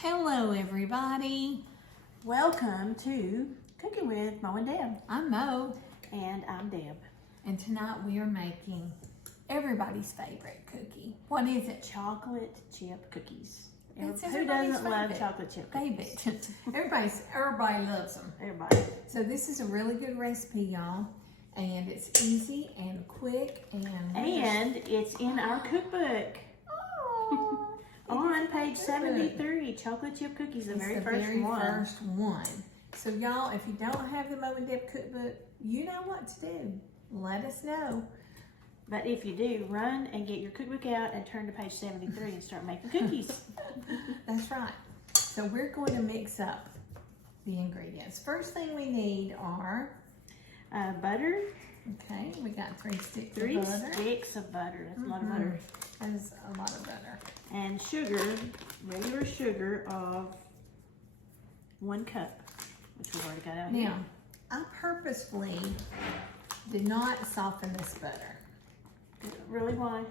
Hello everybody. Welcome to Cooking with Moe and Deb. I'm Mo, And I'm Deb. and tonight we are making everybody's favorite cookie. What is it? Chocolate chip cookies. It's Who everybody's doesn't love favorite. chocolate chip cookies? Favorite. Everybody loves them. Everybody. So this is a really good recipe, y'all, and it's easy and quick And it's in our cookbook. Oh, On page 73, chocolate chip cookies, the it's very the first very one. first one. So y'all, if you don't have the Moe and Deb cookbook, you know what to do. Let us know. But if you do, run and get your cookbook out and turn to page 73 and start making cookies. That's right. So we're going to mix up the ingredients. First thing we need are, Butter, okay, we got 3 sticks three of butter. sticks of butter. That's a lot of butter. That is a lot of butter. And sugar, regular sugar of 1 cup, which we've already got out here. Now, I purposefully did not soften this butter. Really, why?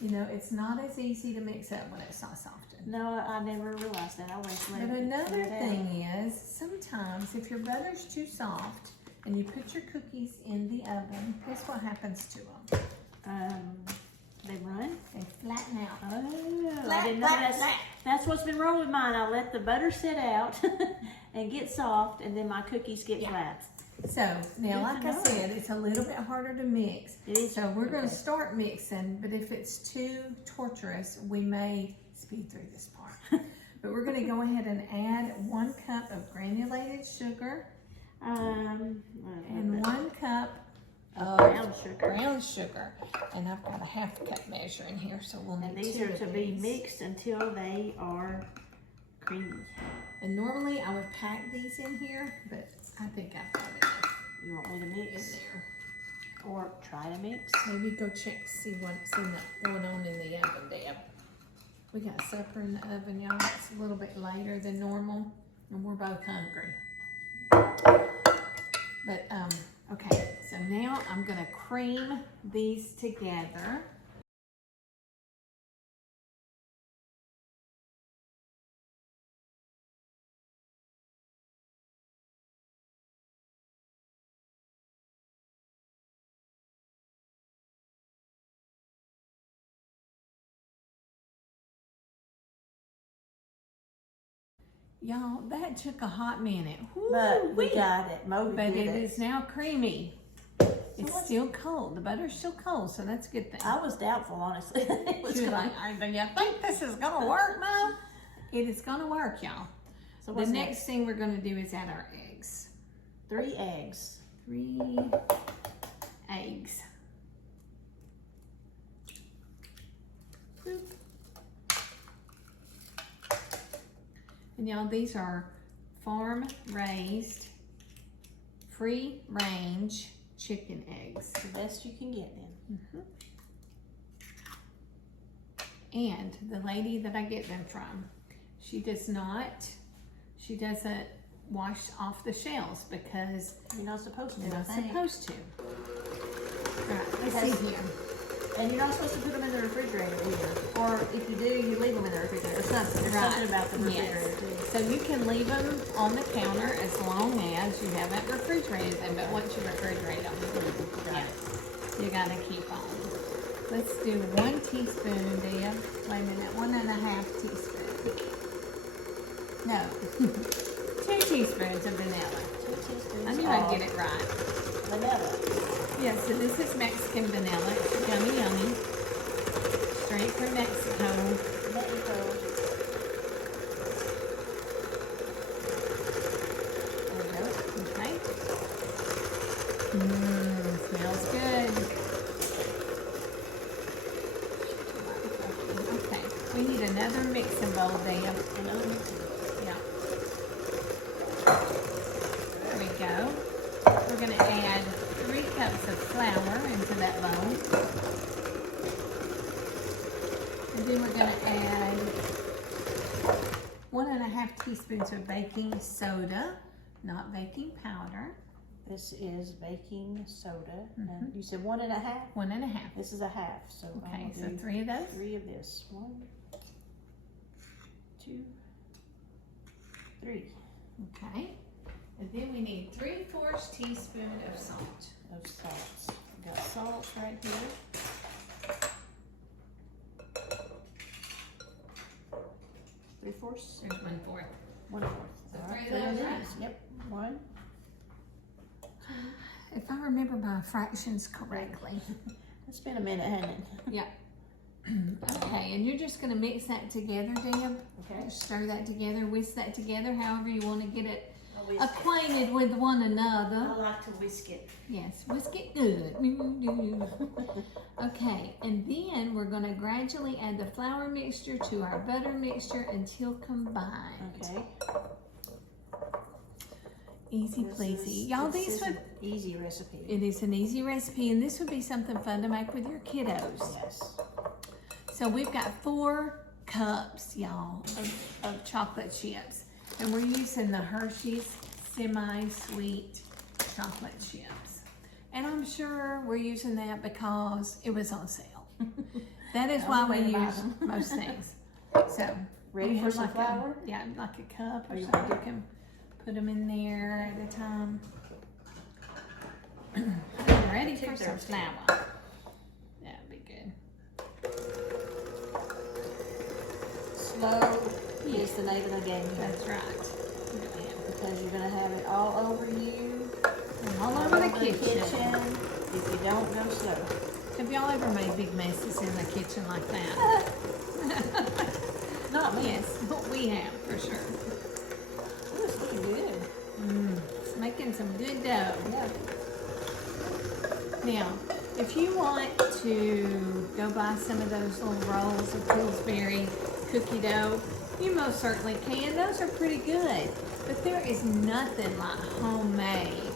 You know, it's not as easy to mix up when it's not softened. No, I never realized that. I always let But it another let it thing is, sometimes if your butter's too soft and you put your cookies in the oven, guess what happens to them? They run. They flatten out. Oh, Flat, I didn't know flat, flat. that's what's been wrong with mine. I let the butter sit out and get soft, and then my cookies get flat. So now, like Good to I know. said, it's a little bit harder to mix. It is. So we're going to Okay. start mixing, but if it's too torturous, we may speed through this part. But we're going to go ahead and add 1 cup of granulated sugar and 1 cup of brown sugar. And I've got a 1/2 cup measure in here, so we'll need And these 2 are of to be these. mixed until they are creamy. And normally I would pack these in here, but I think I've got enough You want me to in mix there. or try to mix? Maybe go check, see what's going on in the oven, Deb. We got supper in the oven, y'all. It's a little bit later than normal, and we're both hungry. But, okay, so now I'm gonna cream these together. Y'all, that took a hot minute. But we Woo-wee. got it. Mo But did it is now creamy. It's what's- still cold. The butter's still cold, so that's a good thing. I was doubtful, honestly. It was She was gonna- like, do you think this is gonna work, Mom? It is gonna work, y'all. So The what's next thing we're gonna do is add our eggs. 3 eggs. 3 eggs. Boop. And y'all, these are farm-raised, free-range chicken eggs. The best you can get then. And the lady that I get them from, she doesn't wash off the shells because You're not supposed to. you're I not think. supposed to. All right, let's Because- see here. And you're not supposed to put them in the refrigerator either. Or if you do, you leave them in the refrigerator or something. There's Right. something about the refrigerator Yes. too. So you can leave them on the counter as long as you haven't refrigerated them, but once you refrigerate them, you gotta keep on. Let's do 1 teaspoon, Deb. Wait a minute, 1.5 teaspoons. No, 2 teaspoons of vanilla. 2 teaspoons I knew I'd get it right. vanilla. Yeah, so this is Mexican vanilla. It's yummy, yummy. Straight from Mexico. Mexico. There we go. Okay. Smells good. Okay, we need another mixing bowl, Deb. Another mixing. Yeah. There we go. We're gonna add 3 cups of flour into that bowl. And then we're gonna add 1.5 teaspoons of baking soda, not baking powder. This is baking soda. And you said 1.5? 1.5. This is a half. So Okay, I'm so gonna do 3 of those. 3 of this. 1, 2, 3 Okay. And then we need 3/4 teaspoon of salt. of salt. We got salt right here. 3/4. There's 1/4. 1/4. So All right, three put of it those, in right? these. Yep. 1. If I remember my fractions correctly. It's been a minute, hasn't it? Yep. Okay, and you're just gonna mix that together, Deb. Okay. Just stir that together, whisk that together, however you want to get it I'll whisk it. acquainted with one another. I like to whisk it. Yes, whisk it good. Okay, and then we're gonna gradually add the flour mixture to our butter mixture until combined. Okay. Easy pleasy. Y'all, these would, an easy recipe. it is an easy recipe, and this would be something fun to make with your kiddos. Yes. So we've got 4 cups, y'all, of chocolate chips. And we're using the Hershey's semi-sweet chocolate chips. And I'm sure we're using that because it was on sale. That is why we use most things. So, Ready we for have some like flour? Yeah, like a cup or you something. You can put them in there at a time. I'm ready for some flour. That'd be good. Slow is the name of the game. That's right. Because you're gonna have it all over you. And all over the kitchen. If you don't go slow. Have y'all ever made big messes in the kitchen like that? Not me. Yes, we have for sure. Ooh, it's looking good. It's making some good dough. Yeah. Now, if you want to go buy some of those little rolls of Pillsbury cookie dough, you most certainly can. Those are pretty good. But there is nothing like homemade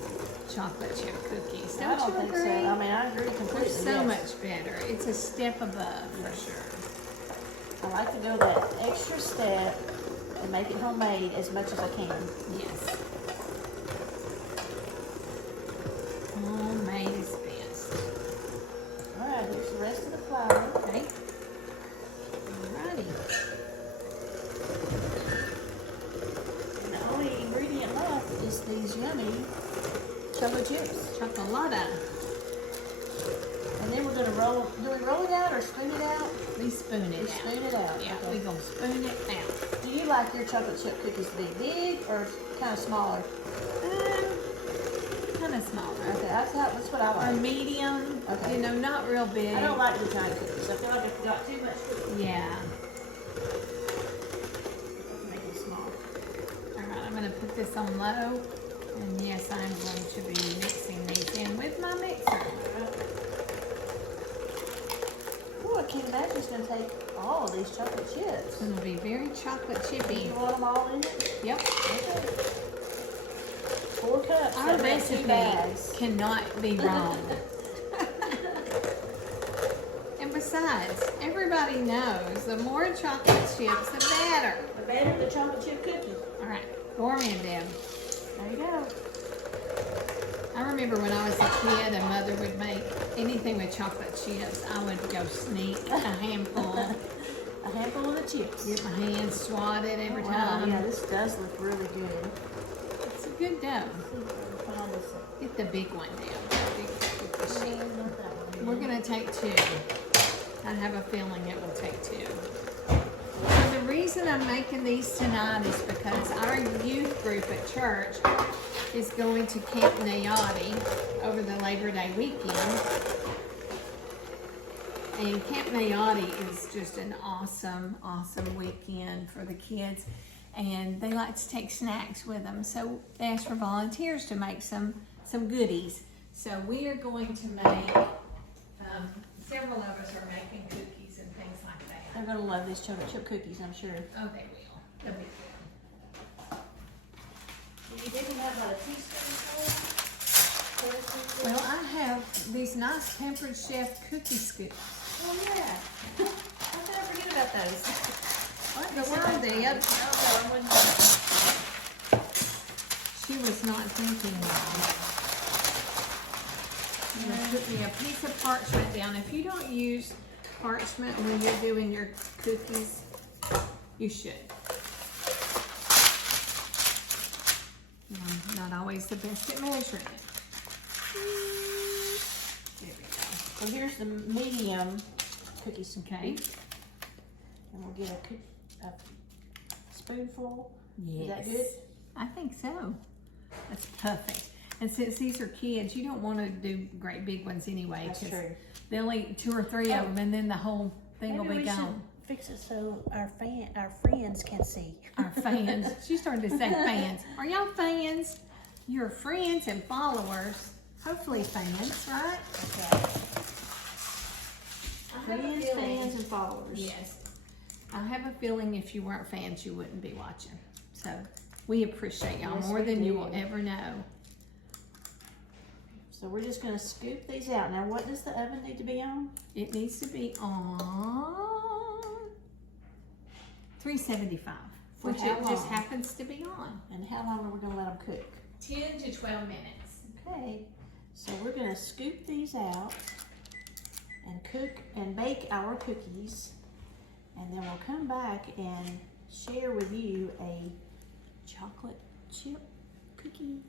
chocolate chip cookies. I don't you think agree? so. I mean, I agree completely. They're so yes. much better. It's a step above for sure. I like to go that extra step and make it homemade as much as I can. Yes. Homemade is best. Alright, here's the rest of the flour. Okay. Alrighty. And the only ingredient left is these yummy chocolate chips. Chocolata. And then we're gonna roll. Do we roll it out or spoon it out? We spoon it We out. spoon it out. Yeah, Okay. we're gonna spoon it out. Do you like your chocolate chip cookies to be big or kind of smaller? Kind of smaller. Okay, that's what I Or like. medium. Okay. You know, not real big. I don't like the giant cookies. I feel like I've got too much cookies. Yeah. Make it small. Alright, I'm gonna put this on low. And yes, I'm going to be mixing these in with my mixer. Oh, I can't imagine it's gonna take all of these chocolate chips. It'll be very chocolate Do chippy. you want them all in it? Yep. Okay. 4 cups. Our that make 2 recipe bags. cannot be wrong. And besides, everybody knows the more chocolate chips, the better. The better the chocolate chip cookie. All right, pour 'em in, Deb. There you go. I remember when I was a kid and Mother would make anything with chocolate chips, I would go sneak a handful, A handful of the chips. get my hands swatted every Wow, time. yeah, this does look really good. It's a good dough. Put on this. Get the big one, Deb. Big sheet. Not that one. We're gonna take 2. I have a feeling it will take 2. So the reason I'm making these tonight is because our youth group at church is going to Camp Nayote over the Labor Day weekend. And Camp Nayote is just an awesome, awesome weekend for the kids. And they like to take snacks with them. So they asked for volunteers to make some goodies. So we are going to make, several of us are making cookies and things like that. They're gonna love these chocolate chip cookies, I'm sure. Oh, they will. They'll be good. You didn't have a teaspoonful? Well, I have these nice Pampered Chef cookie scoops. Oh yeah. How could I forget about those? What in the world, Deb? She was not thinking well. I'm gonna put me a piece of parchment down. If you don't use parchment when you're doing your cookies, you should. I'm not always the best at measuring it. There we go. So here's the medium cookies. Okay. And we'll get a spoonful. Yes. Is that good? I think so. That's perfect. And since these are kids, you don't want to do great big ones anyway. That's true. They'll eat 2 or 3 of them, and then the whole thing will be gone. Fix it so our friends can see. Our fans. She started to say fans. Are y'all fans? You're friends and followers. Hopefully fans, right? Okay. Friends, fans, and followers. Yes. I have a feeling if you weren't fans, you wouldn't be watching. So we appreciate y'all Yes, more we than you do. will ever know. So we're just going to scoop these out. Now, what does the oven need to be on? It needs to be on 375, For which how it just long? happens to be on. And how long are we going to let them cook? 10 to 12 minutes. Okay. So we're going to scoop these out and cook and bake our cookies. And then we'll come back and share with you a chocolate chip cookie.